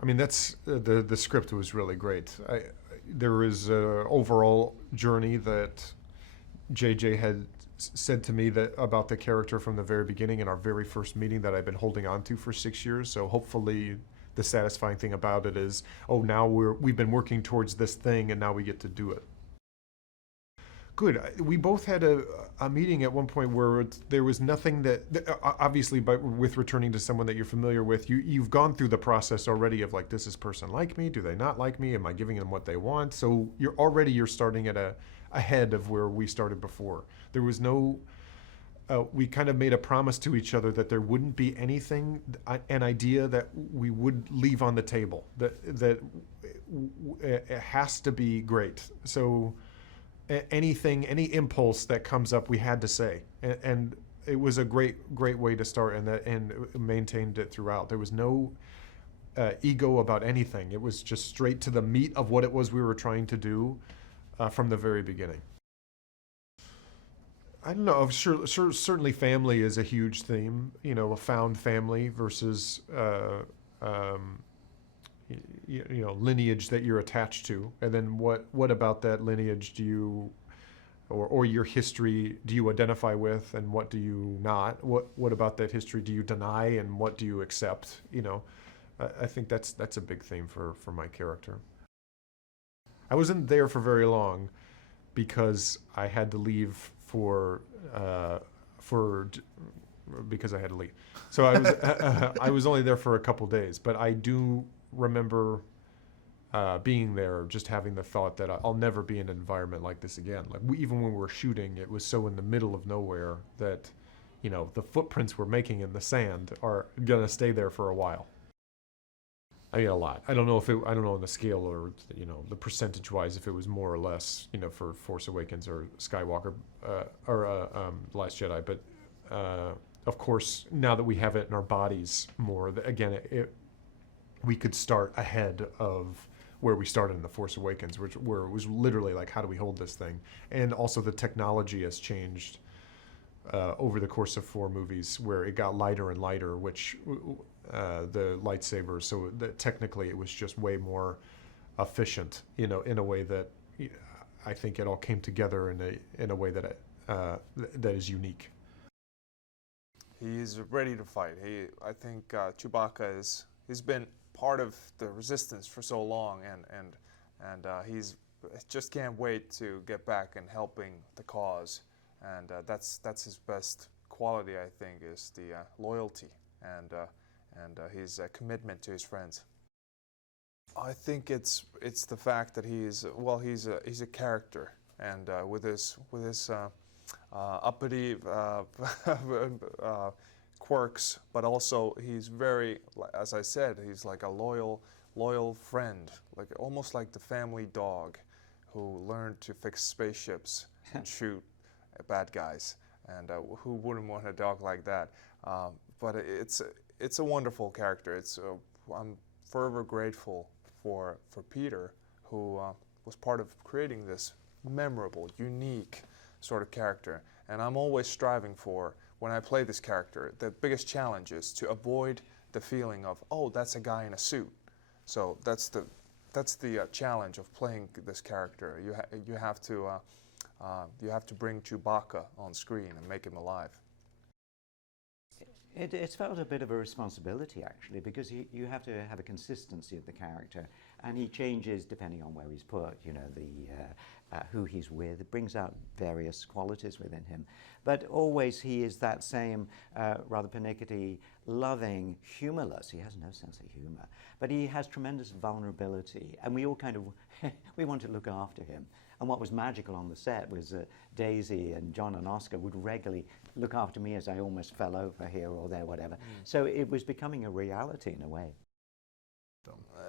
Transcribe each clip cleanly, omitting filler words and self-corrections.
I mean, that's the script was really great. There was an overall journey that JJ had said to me that about the character from the very beginning in our very first meeting that I've been holding on to for 6 years. So hopefully, the satisfying thing about it is, oh, now we've been working towards this thing, and now we get to do it. Good. We both had a meeting at one point where there was nothing obviously, but with returning to someone that you're familiar with, you've gone through the process already of like, does this person like me? Do they not like me? Am I giving them what they want? So you're starting at ahead of where we started before. There was no. We kind of made a promise to each other that there wouldn't be anything, an idea that we would leave on the table. That it has to be great. So. Anything, any impulse that comes up, we had to say, and it was a great way to start, and maintained it throughout. There was no ego about anything. It was just straight to the meat of what it was we were trying to do from the very beginning. I don't know. Sure, certainly, family is a huge theme. You know, a found family versus. Lineage that you're attached to, and then what about that lineage do you or your history do you identify with, and what do you not? What about that history do you deny, and what do you accept? I think that's a big theme for my character. I wasn't there for very long because I had to leave because I had to leave. So I was I was only there for a couple days, but I do remember being there, just having the thought that I'll never be in an environment like this again. Like even when we were shooting, it was so in the middle of nowhere that, the footprints we're making in the sand are gonna stay there for a while. I mean, a lot. I don't know on the scale or the percentage wise if it was more or less, for Force Awakens or Skywalker or Last Jedi, but of course now that we have it in our bodies more, again, we could start ahead of where we started in The Force Awakens, where it was literally like, how do we hold this thing? And also the technology has changed over the course of 4 movies, where it got lighter and lighter, which the lightsabers, so that technically it was just way more efficient, in a way that I think it all came together in a way that that is unique. He's ready to fight. I think Chewbacca he's been part of the resistance for so long, and he's just can't wait to get back and helping the cause, and that's his best quality, I think, is the loyalty and his commitment to his friends. I think it's the fact that he's a character, and with his uppity quirks, but also he's very, as I said, he's like a loyal friend, like almost like the family dog who learned to fix spaceships and shoot bad guys, and who wouldn't want a dog like that? But it's a wonderful character. I'm forever grateful for Peter, who was part of creating this memorable, unique sort of character, and I'm always striving for, when I play this character, the biggest challenge is to avoid the feeling of, oh, that's a guy in a suit. So that's the challenge of playing this character. You have to bring Chewbacca on screen and make him alive. It's felt a bit of a responsibility, actually, because you have to have a consistency of the character, and he changes depending on where he's put, who he's with. It brings out various qualities within him. But always he is that same rather pernickety, loving, humorless. He has no sense of humor, but he has tremendous vulnerability, and we all kind of, we want to look after him. And what was magical on the set was that Daisy and John and Oscar would regularly look after me as I almost fell over here or there, whatever. So it was becoming a reality in a way.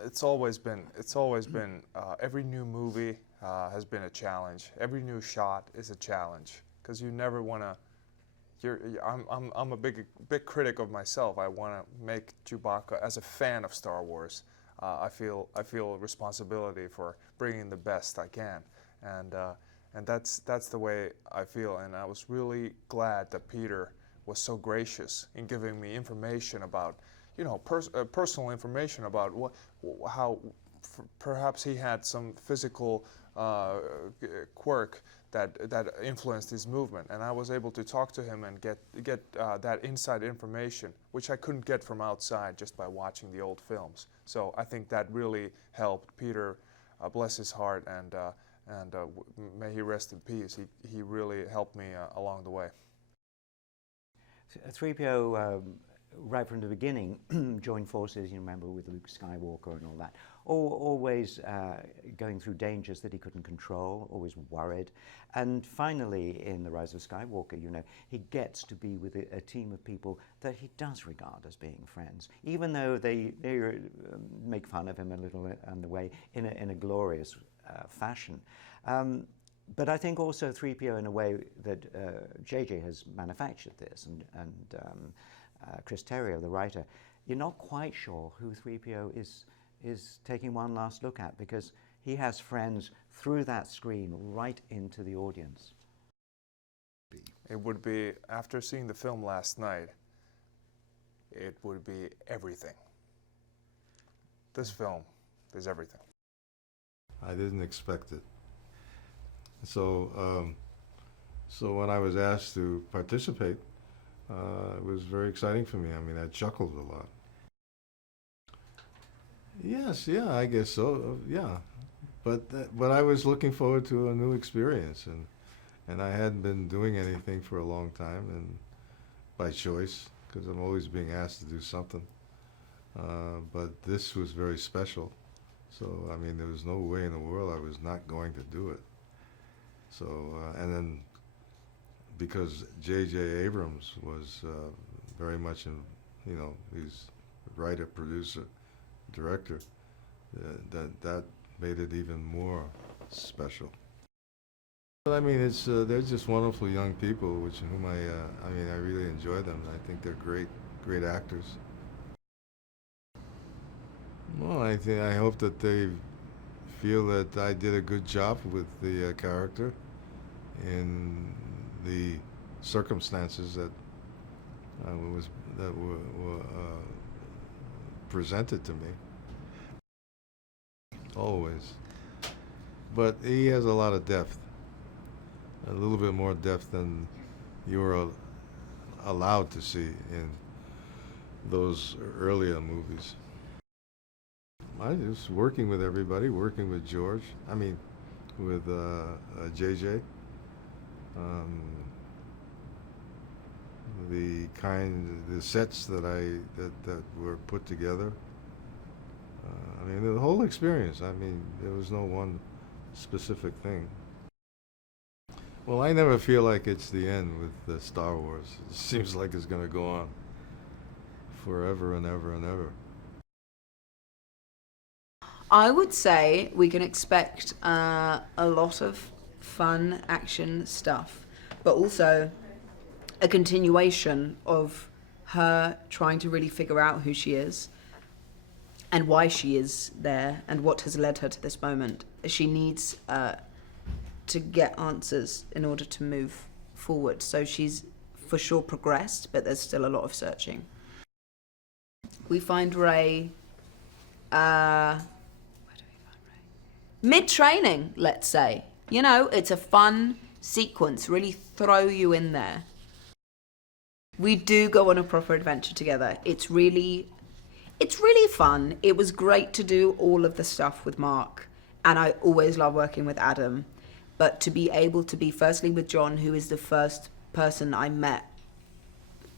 It's always been every new movie has been a challenge. Every new shot is a challenge, because you never want to. I'm a big critic of myself. I want to make Chewbacca, as a fan of Star Wars, I feel responsibility for bringing the best I can, and that's the way I feel. And I was really glad that Peter was so gracious in giving me information about personal information about how perhaps he had some physical quirk that influenced his movement, and I was able to talk to him and get that inside information, which I couldn't get from outside just by watching the old films. So I think that really helped Peter, bless his heart, and may he rest in peace. He really helped me along the way. 3PO, right from the beginning, joined forces, you remember, with Luke Skywalker and all that. Always going through dangers that he couldn't control, always worried. And finally, in The Rise of Skywalker, he gets to be with a team of people that he does regard as being friends, even though they make fun of him a little on the way in a glorious fashion. But I think also 3PO, in a way that JJ has manufactured this, and Chris Terrio, the writer, you're not quite sure who 3PO is taking one last look at, because he has friends through that screen right into the audience. It would be, after seeing the film last night, it would be everything. This film is everything. I didn't expect it. So, so when I was asked to participate, it was very exciting for me. I mean, I chuckled a lot. Yes, yeah, I guess so. Yeah, but I was looking forward to a new experience, and I hadn't been doing anything for a long time, and by choice, because I'm always being asked to do something. But this was very special. So I mean, there was no way in the world I was not going to do it. So and then because J.J. Abrams was very much in, he's writer, producer, director, that made it even more special. But I mean, they're just wonderful young people, whom I really enjoy them. I think they're great actors. Well, I hope that they feel that I did a good job with the character in the circumstances that were presented to me. Always. But he has a lot of depth, a little bit more depth than you were allowed to see in those earlier movies. I was working with everybody, working with George, with JJ. The sets that were put together. The whole experience. There was no one specific thing. Well, I never feel like it's the end with Star Wars. It seems like it's going to go on forever and ever and ever. I would say we can expect a lot of fun action stuff, but also a continuation of her trying to really figure out who she is and why she is there and what has led her to this moment. She needs to get answers in order to move forward. So she's for sure progressed, but there's still a lot of searching. We find Rey mid-training, let's say. It's a fun sequence, really throw you in there. We do go on a proper adventure together. It's really fun. It was great to do all of the stuff with Mark, and I always love working with Adam. But to be able to be firstly with John, who is the first person I met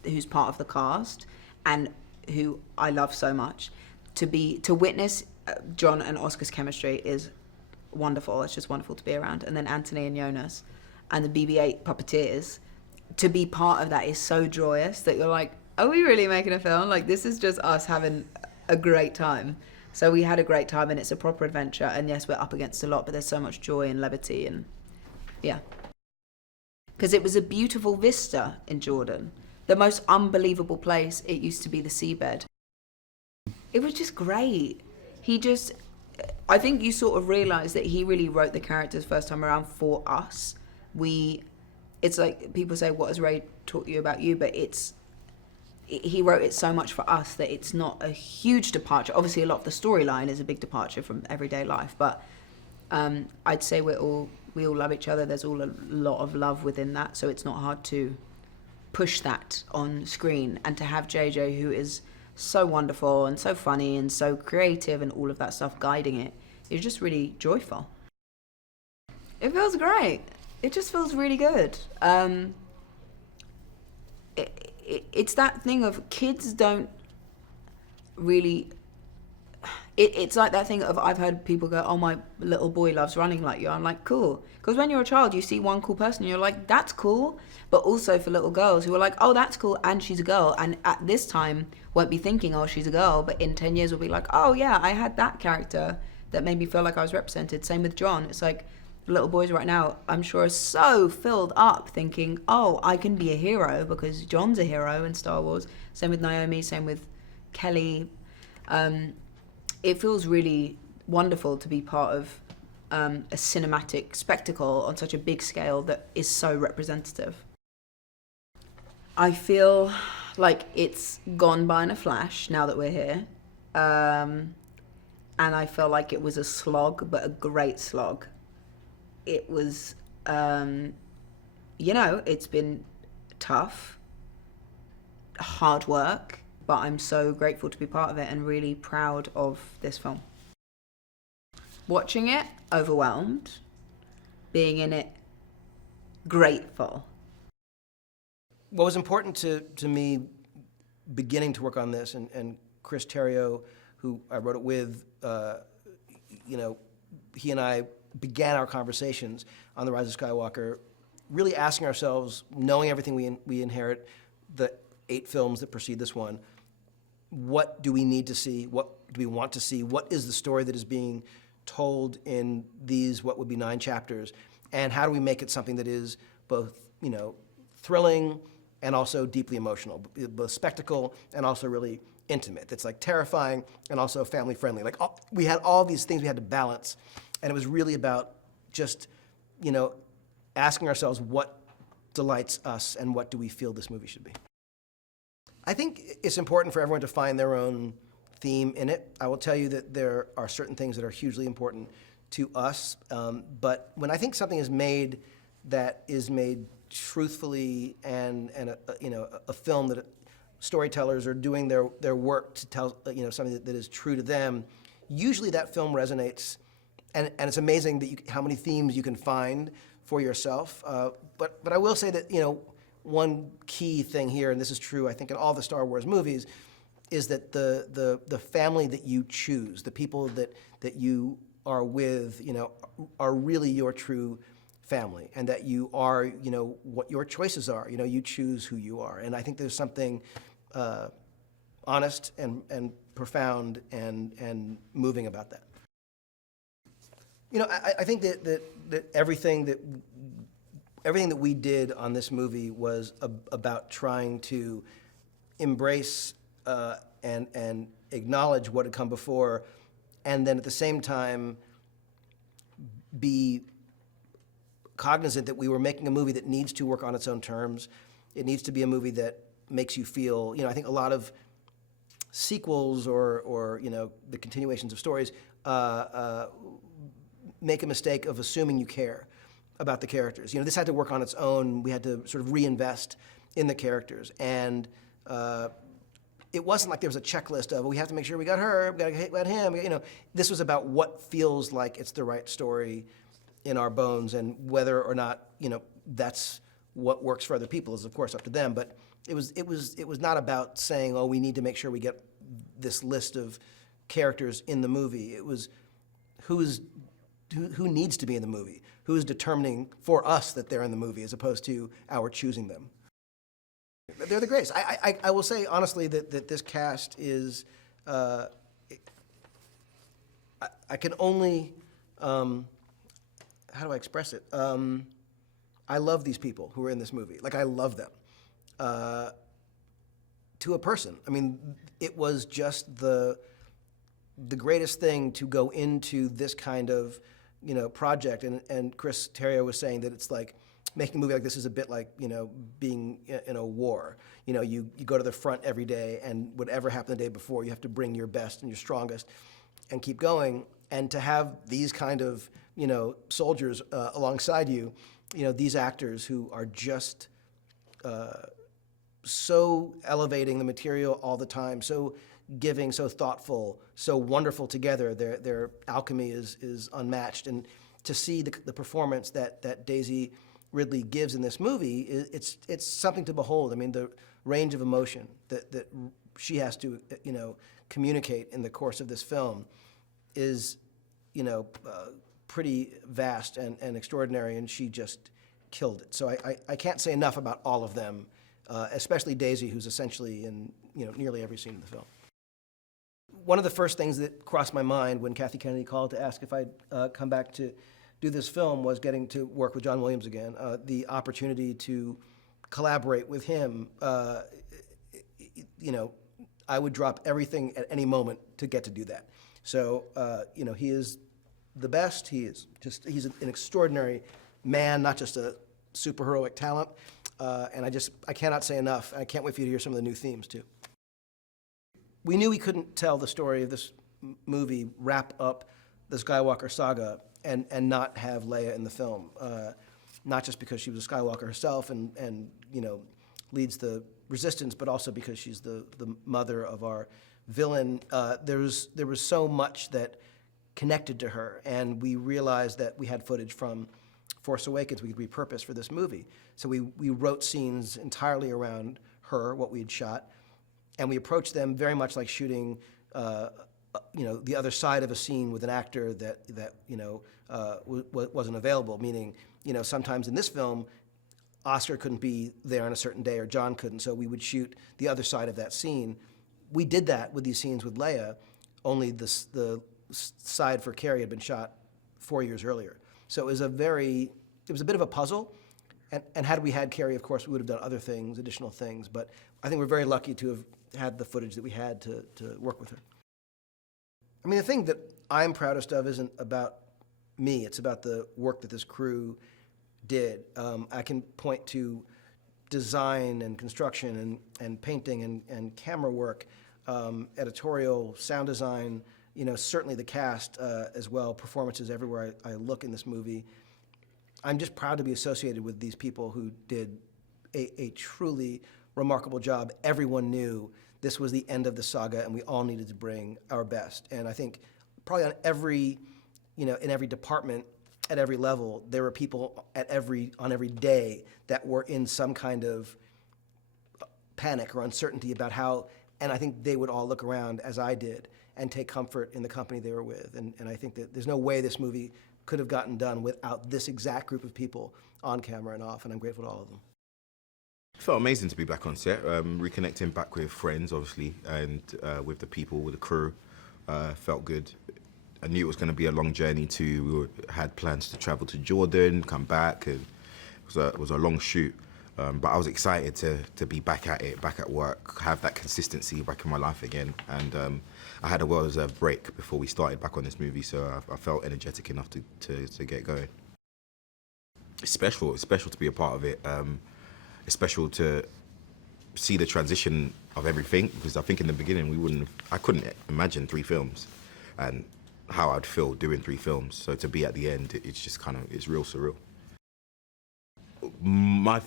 who's part of the cast and who I love so much, to witness John and Oscar's chemistry is wonderful. It's just wonderful to be around. And then Anthony and Joonas and the BB-8 puppeteers, to be part of that is so joyous that you're like, are we really making a film? Like, this is just us having a great time. So we had a great time, and it's a proper adventure. And yes, we're up against a lot, but there's so much joy and levity, and yeah. Because it was a beautiful vista in Jordan. The most unbelievable place. It used to be the seabed. It was just great. I think you sort of realise that he really wrote the characters first time around for us. It's like people say, what has Ray taught you about you? But he wrote it so much for us that it's not a huge departure. Obviously, a lot of the storyline is a big departure from everyday life, but I'd say we all love each other. There's all a lot of love within that, so it's not hard to push that on screen. And to have JJ, who is so wonderful and so funny and so creative and all of that stuff guiding it, is just really joyful. It feels great. It just feels really good. It's that thing of kids don't really... It's like that thing of, I've heard people go, oh, my little boy loves running like you. I'm like, cool. Because when you're a child, you see one cool person and you're like, that's cool. But also for little girls who are like, oh, that's cool, and she's a girl. And at this time, won't be thinking, oh, she's a girl. But in 10 years, will be like, oh, yeah, I had that character that made me feel like I was represented. Same with John. It's like, little boys right now, I'm sure, are so filled up thinking, oh, I can be a hero because John's a hero in Star Wars. Same with Naomi, same with Kelly. It feels really wonderful to be part of a cinematic spectacle on such a big scale that is so representative. I feel like it's gone by in a flash now that we're here. And I feel like it was a slog, but a great slog. It was, it's been tough, hard work, but I'm so grateful to be part of it and really proud of this film. Watching it, overwhelmed. Being in it, grateful. What was important to me beginning to work on this, and Chris Terrio, who I wrote it with, he and I began our conversations on The Rise of Skywalker, really asking ourselves, knowing everything we inherit, the 8 films that precede this one, what do we need to see? What do we want to see? What is the story that is being told in these, what would be 9 chapters? And how do we make it something that is both, thrilling and also deeply emotional, both spectacle and also really intimate. That's like terrifying and also family friendly. Like we had all these things we had to balance. And it was really about just, asking ourselves what delights us and what do we feel this movie should be. I think it's important for everyone to find their own theme in it. I will tell you that there are certain things that are hugely important to us, but when I think something is made that is made truthfully and a film that storytellers are doing their work to tell something that is true to them, usually that film resonates. And it's amazing that how many themes you can find for yourself. But I will say that one key thing here, and this is true I think in all the Star Wars movies, is that the family that you choose, the people that you are with, are really your true family, and that you are what your choices are. You choose who you are, and I think there's something honest and profound and moving about that. I think that everything that we did on this movie was about trying to embrace and acknowledge what had come before, and then at the same time be cognizant that we were making a movie that needs to work on its own terms. It needs to be a movie that makes you feel, I think a lot of sequels or the continuations of stories make a mistake of assuming you care about the characters. This had to work on its own. We had to sort of reinvest in the characters. And it wasn't like there was a checklist of, we have to make sure we got her, we got him. This was about what feels like it's the right story in our bones, and whether or not, that's what works for other people is of course up to them. But it was not about saying, oh, we need to make sure we get this list of characters in the movie. It was who needs to be in the movie, who is determining for us that they're in the movie as opposed to our choosing them. They're the greatest. I will say honestly that this cast is, I can only, how do I express it? I love these people who are in this movie. Like, I love them. To a person. I mean, it was just the greatest thing to go into this kind of project, and Chris Terrio was saying that it's like making a movie like this is a bit like, being in a war. You go to the front every day, and whatever happened the day before, you have to bring your best and your strongest and keep going. And to have these kind of, soldiers alongside you, these actors who are just so elevating the material all the time, so giving, so thoughtful, so wonderful together. Their alchemy is unmatched. And to see the performance that Daisy Ridley gives in this movie, it's something to behold. I mean, the range of emotion that she has to, communicate in the course of this film is, pretty vast and extraordinary, and she just killed it. So I can't say enough about all of them, especially Daisy, who's essentially in, nearly every scene in the film. One of the first things that crossed my mind when Kathy Kennedy called to ask if I'd come back to do this film was getting to work with John Williams again. The opportunity to collaborate with him, I would drop everything at any moment to get to do that. So, he is the best. He's an extraordinary man, not just a superheroic talent. And I cannot say enough. I can't wait for you to hear some of the new themes too. We knew we couldn't tell the story of this movie, wrap up the Skywalker saga, and not have Leia in the film. Not just because she was a Skywalker herself and leads the Resistance, but also because she's the mother of our villain. There was so much that connected to her, and we realized that we had footage from Force Awakens we could repurpose for this movie. So we wrote scenes entirely around her, what we had shot, and we approached them very much like shooting, the other side of a scene with an actor that wasn't available. Meaning, sometimes in this film, Oscar couldn't be there on a certain day, or John couldn't, so we would shoot the other side of that scene. We did that with these scenes with Leia, only the side for Carrie had been shot 4 years earlier. So it was a bit of a puzzle. And had we had Carrie, of course, we would have done other things, additional things. But I think we're very lucky to have had the footage that we had to work with her. I mean, the thing that I'm proudest of isn't about me. It's about the work that this crew did. I can point to design and construction and painting and camera work, editorial, sound design, certainly the cast as well, performances everywhere I look in this movie. I'm just proud to be associated with these people who did a truly remarkable job. Everyone knew this was the end of the saga, and we all needed to bring our best. And I think probably on every, in every department, at every level, there were people on every day that were in some kind of panic or uncertainty about how, and I think they would all look around as I did and take comfort in the company they were with. And I think that there's no way this movie could have gotten done without this exact group of people on camera and off, and I'm grateful to all of them. It felt amazing to be back on set, reconnecting back with friends, obviously, and with the people, with the crew. Felt good. I knew it was going to be a long journey too. We had plans to travel to Jordan, come back, and it was a long shoot. But I was excited to be back at it, back at work, have that consistency back in my life again. And I had a well-deserved break before we started back on this movie, so I felt energetic enough to get going. It's special. It's special to be a part of it. It's special to see the transition of everything, because I think in the beginning I couldn't imagine 3 films and how I'd feel doing 3 films. So to be at the end, it's just it's real surreal. My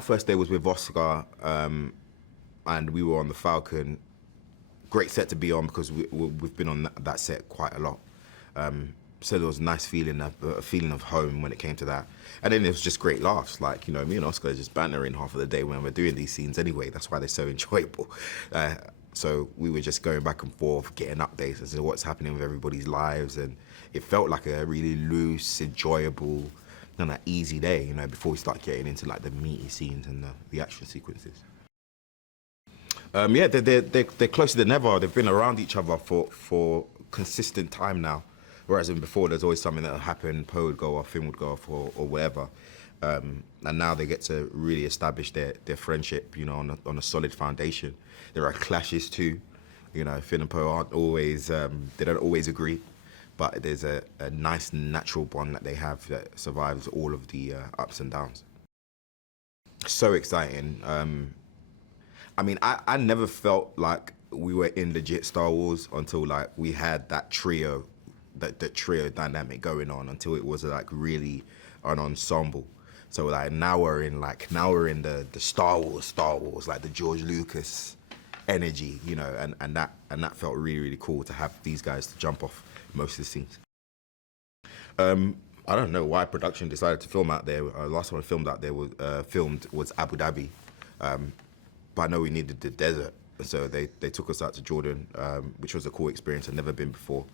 first day was with Oscar, and we were on the Falcon. Great set to be on because we've been on that set quite a lot. So there was a nice feeling, a feeling of home when it came to that. And then it was just great laughs. Like, me and Oscar are just bantering half of the day when we're doing these scenes anyway. That's why they're so enjoyable. So we were just going back and forth, getting updates as to what's happening with everybody's lives. And it felt like a really loose, enjoyable, kind of easy day, before we start getting into like the meaty scenes and the action sequences. Yeah, they're closer than ever. They've been around each other for consistent time now. Whereas before, there's always something that would happen, Poe would go off, Finn would go off, or whatever. And now they get to really establish their friendship, on a solid foundation. There are clashes too. Finn and Poe aren't always, they don't always agree. but there's a nice natural bond that they have that survives all of the ups and downs. So exciting. I mean, I never felt like we were in legit Star Wars until like we had that trio, that trio dynamic going on, until it was like really an ensemble. So like now we're in the Star Wars, like the George Lucas energy, you know, and that felt really, really cool to have these guys to jump off most of the scenes. I don't know why production decided to film out there. Last time I filmed out there was Abu Dhabi, but I know we needed the desert, so they took us out to Jordan, which was a cool experience. I'd never been before.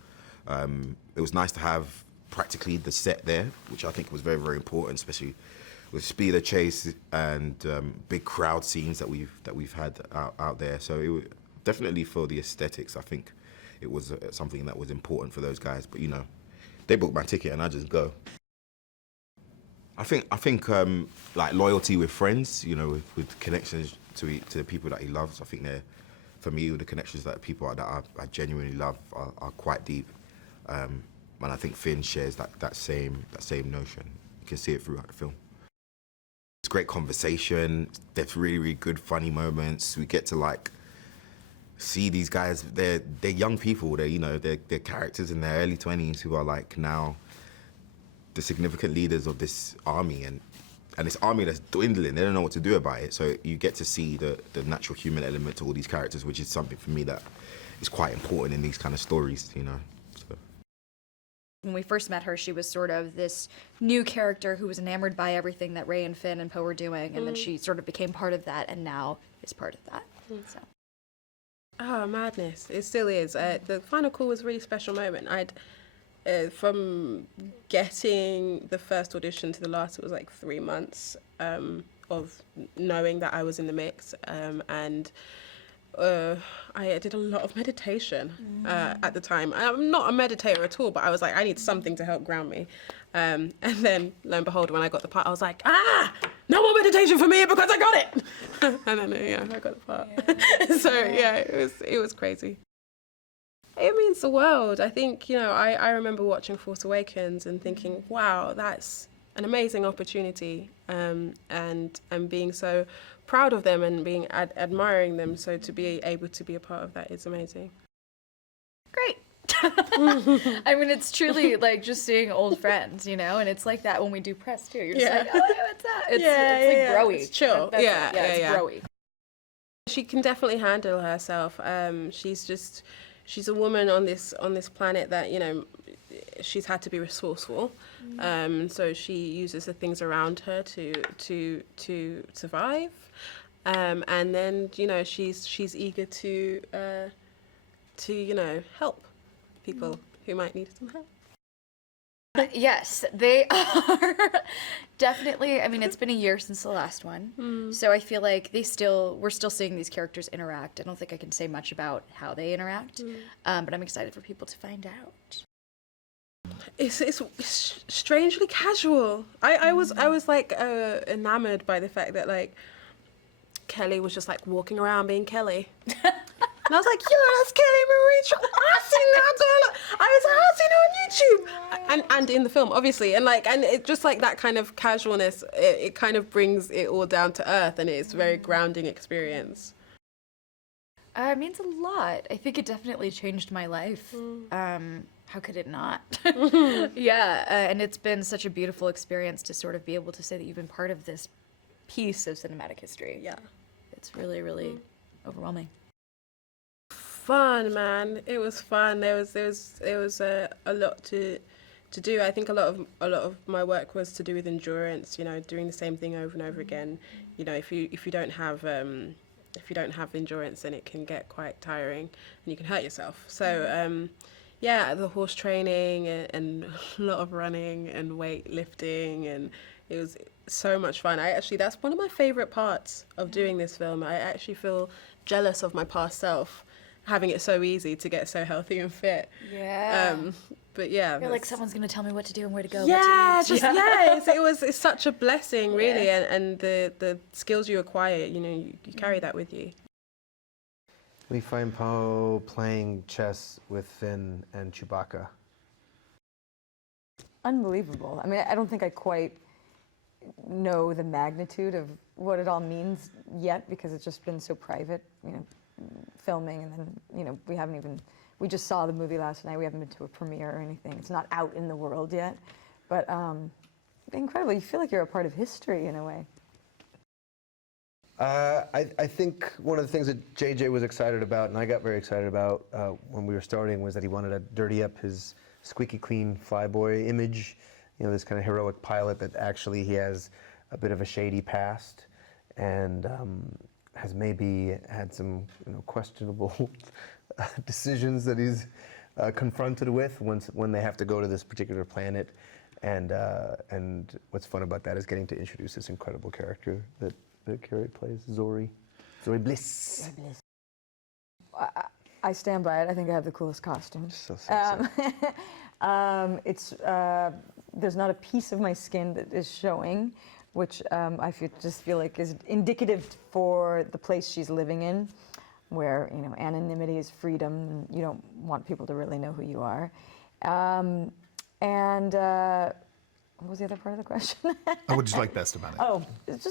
It was nice to have practically the set there, which I think was very, very important, especially with speed of chase and big crowd scenes that we've had out there. So it was definitely for the aesthetics. I think it was something that was important for those guys. But you know, they booked my ticket and I just go. I think like loyalty with friends, you know, with connections to the people that he loves. I think they're, for me, the connections that people that I genuinely love are quite deep. And I think Finn shares that same notion. You can see it throughout the film. It's great conversation. There's really, really good funny moments. We get to like see these guys. They're young people. They're characters in their early 20s who are like now the significant leaders of this army, and this army that's dwindling. They don't know what to do about it. So you get to see the natural human element to all these characters, which is something for me that is quite important in these kind of stories, you know. So. When we first met her, she was sort of this new character who was enamored by everything that Rey and Finn and Poe were doing, and then she sort of became part of that, and now is part of that. So. Oh, madness. It still is. The final call was a really special moment. From getting the first audition to the last, it was like 3 months of knowing that I was in the mix, and I did a lot of meditation at the time. I'm not a meditator at all, but I was like, I need something to help ground me. And then, lo and behold, when I got the part, I was like, no more meditation for me because I got it. And then, I got the part. Yeah. So, yeah, it was crazy. It means the world. I think, I remember watching Force Awakens and thinking, wow, that's an amazing opportunity, and being so proud of them and being admiring them. So to be able to be a part of that is amazing. Great. I mean, it's truly like just seeing old friends, and it's like that when we do press too. You're just like, oh, what's that? It's like broy. It's chill. It's broy. She can definitely handle herself. She's a woman on this planet that, she's had to be resourceful. So she uses the things around her to survive. And then, she's eager to help people who might need some help. Yes, they are definitely. I mean, it's been a year since the last one, so I feel like we're still seeing these characters interact. I don't think I can say much about how they interact, but I'm excited for people to find out. It's strangely casual. I was like enamored by the fact that like Kelly was just like walking around being Kelly. And I was like, yo, that's Kelly Marie. I've seen that girl. I've seen her on YouTube. And in the film, obviously. And it just like that kind of casualness, it kind of brings it all down to earth, and it's a very grounding experience. It means a lot. I think it definitely changed my life. How could it not? Yeah, and it's been such a beautiful experience to sort of be able to say that you've been part of this piece of cinematic history. Yeah. It's really, really overwhelming. Fun, man. It was fun. There was a lot to do. I think a lot of my work was to do with endurance. Doing the same thing over and over again. If you don't have endurance, then it can get quite tiring and you can hurt yourself. So the horse training and a lot of running and weightlifting, and it was so much fun. That's one of my favorite parts of doing this film. I actually feel jealous of my past self, having it so easy to get so healthy and fit. Yeah. But yeah. You're like, someone's going to tell me what to do and where to go. Yeah, it's such a blessing, really. Yeah. And the skills you acquire, you carry that with you. We find Poe playing chess with Finn and Chewbacca. unbelievable. I mean, I don't think I quite know the magnitude of what it all means yet because it's just been so private, filming, and then, we just saw the movie last night. We haven't been to a premiere or anything. It's not out in the world yet, but incredible. You feel like you're a part of history in a way. I think one of the things that JJ was excited about, and I got very excited about when we were starting, was that he wanted to dirty up his squeaky clean flyboy image, this kind of heroic pilot that actually he has a bit of a shady past and has maybe had some questionable decisions that he's confronted with when they have to go to this particular planet. And what's fun about that is getting to introduce this incredible character that Keri plays, Zoe Bliss. I stand by it. I think I have the coolest costume. So sexy. There's not a piece of my skin that is showing, which I just feel like is indicative for the place she's living in, where anonymity is freedom, and you don't want people to really know who you are. What was the other part of the question? What would you like best about it? Oh, it's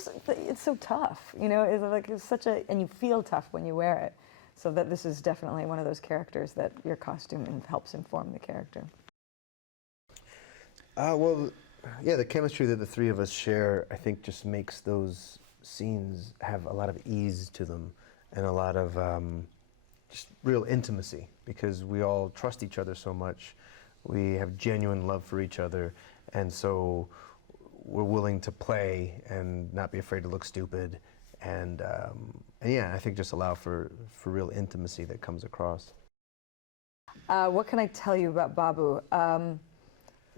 so tough. It's such a, and you feel tough when you wear it. So that this is definitely one of those characters that your costume helps inform the character. The chemistry that the three of us share, I think, just makes those scenes have a lot of ease to them and a lot of just real intimacy because we all trust each other so much. We have genuine love for each other, and so we're willing to play and not be afraid to look stupid, and I think just allow for real intimacy that comes across. What can I tell you about Babu?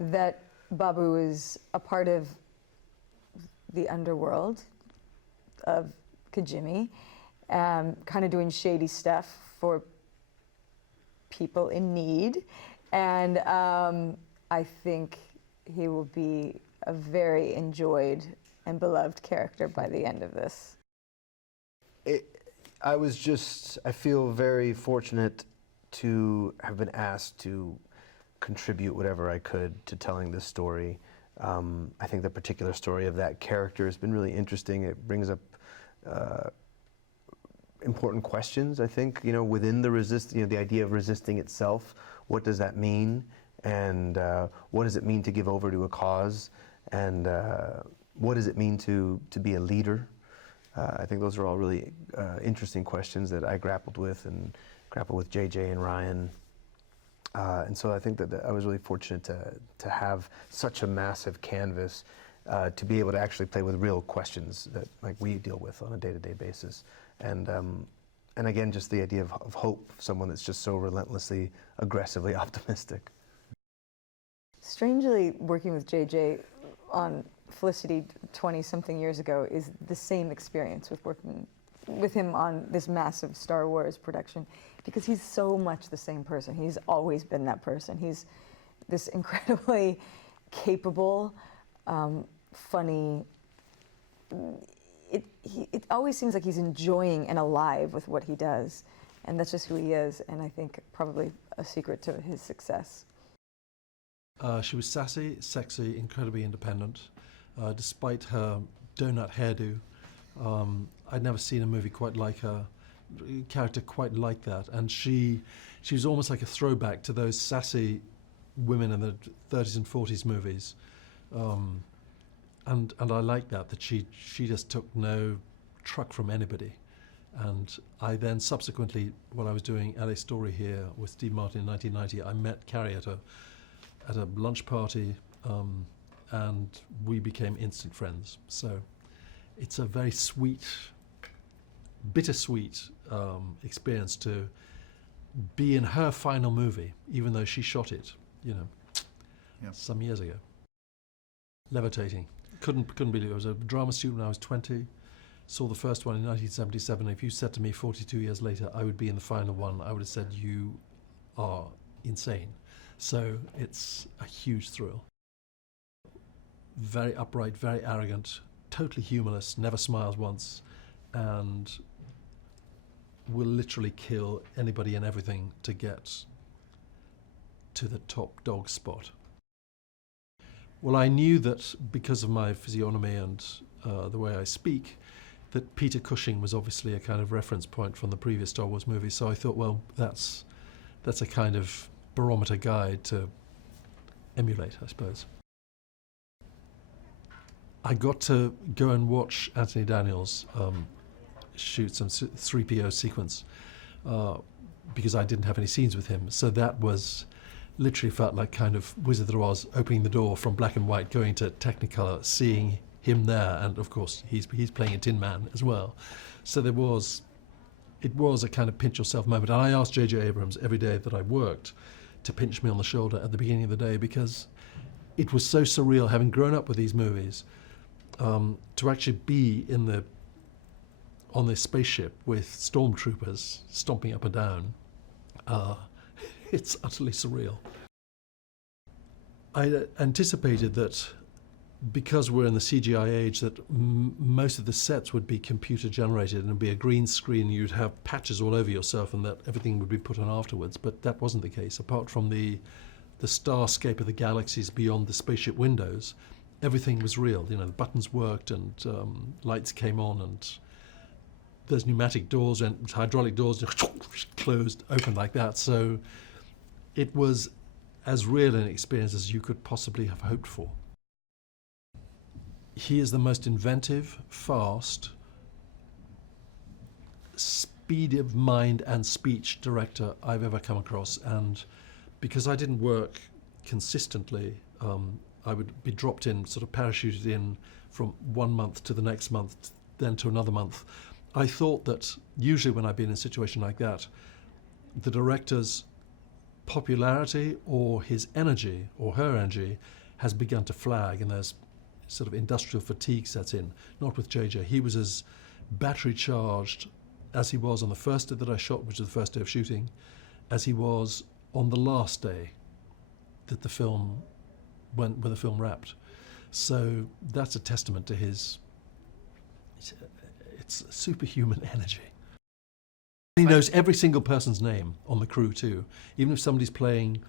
That Babu is a part of the underworld of Kijimi, kind of doing shady stuff for people in need. And I think he will be a very enjoyed and beloved character by the end of this. I feel very fortunate to have been asked to contribute whatever I could to telling this story. I think the particular story of that character has been really interesting. It brings up important questions, I think, within the idea of resisting itself. What does that mean? And what does it mean to give over to a cause? And what does it mean to be a leader? I think those are all really interesting questions that I grappled with and grappled with JJ and Ryan. And so I think that I was really fortunate to have such a massive canvas to be able to actually play with real questions that we deal with on a day-to-day basis. And again, just the idea of hope, someone that's just so relentlessly, aggressively optimistic. Strangely, working with JJ on Felicity 20-something years ago is the same experience with working with him on this massive Star Wars production, because he's so much the same person. He's always been that person. He's this incredibly capable, funny. It always seems like he's enjoying and alive with what he does, and that's just who he is, and I think probably a secret to his success. She was sassy, sexy, incredibly independent. Despite her donut hairdo, I'd never seen a movie quite like her, character quite like that, and she was almost like a throwback to those sassy women in the 30s and 40s movies. And I like that she just took no truck from anybody. And I then subsequently, while I was doing LA Story here with Steve Martin in 1990, I met Carrie at a lunch party, and we became instant friends. So it's a very sweet, bittersweet experience to be in her final movie, even though she shot it, some years ago. Levitating. Couldn't believe it. I was a drama student when I was 20. Saw the first one in 1977. If you said to me 42 years later I would be in the final one, I would have said you are insane. So it's a huge thrill. Very upright, very arrogant, totally humorless, never smiles once, and will literally kill anybody and everything to get to the top dog spot. Well, I knew that because of my physiognomy and the way I speak, that Peter Cushing was obviously a kind of reference point from the previous Star Wars movie. So I thought, well, that's a kind of barometer guide to emulate, I suppose. I got to go and watch Anthony Daniels shoot some 3PO sequence because I didn't have any scenes with him. So that was literally felt like kind of Wizard of Oz opening the door from black and white, going to Technicolor, seeing him there, and of course he's playing a Tin Man as well. So it was a kind of pinch yourself moment. And I asked J.J. Abrams every day that I worked to pinch me on the shoulder at the beginning of the day, because it was so surreal, having grown up with these movies, to actually be on this spaceship with stormtroopers stomping up and down. It's utterly surreal. I anticipated that because we're in the CGI age, that most of the sets would be computer generated and be a green screen, you'd have patches all over yourself, and that everything would be put on afterwards. But that wasn't the case. Apart from the starscape of the galaxies beyond the spaceship windows, everything was real. You know, the buttons worked, and lights came on, and there's pneumatic doors and hydraulic doors closed, open like that. So it was as real an experience as you could possibly have hoped for. He is the most inventive, fast, speed of mind and speech director I've ever come across. And because I didn't work consistently, I would be dropped in, sort of parachuted in from 1 month to the next month, then to another month. I thought that usually when I've been in a situation like that, the director's popularity or his energy or her energy has begun to flag, and there's sort of industrial fatigue sets in. Not with JJ. He was as battery charged as he was on the first day that I shot, which was the first day of shooting, as he was on the last day that the film when the film wrapped. So that's a testament to his it's superhuman energy. He knows every single person's name on the crew too. Even if somebody's playing,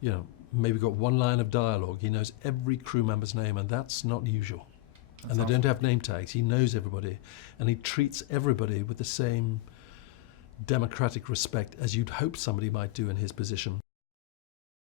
you know, maybe got one line of dialogue, he knows every crew member's name, and that's not usual. That's and they don't have name tags. He knows everybody, and he treats everybody with the same democratic respect as you'd hope somebody might do in his position.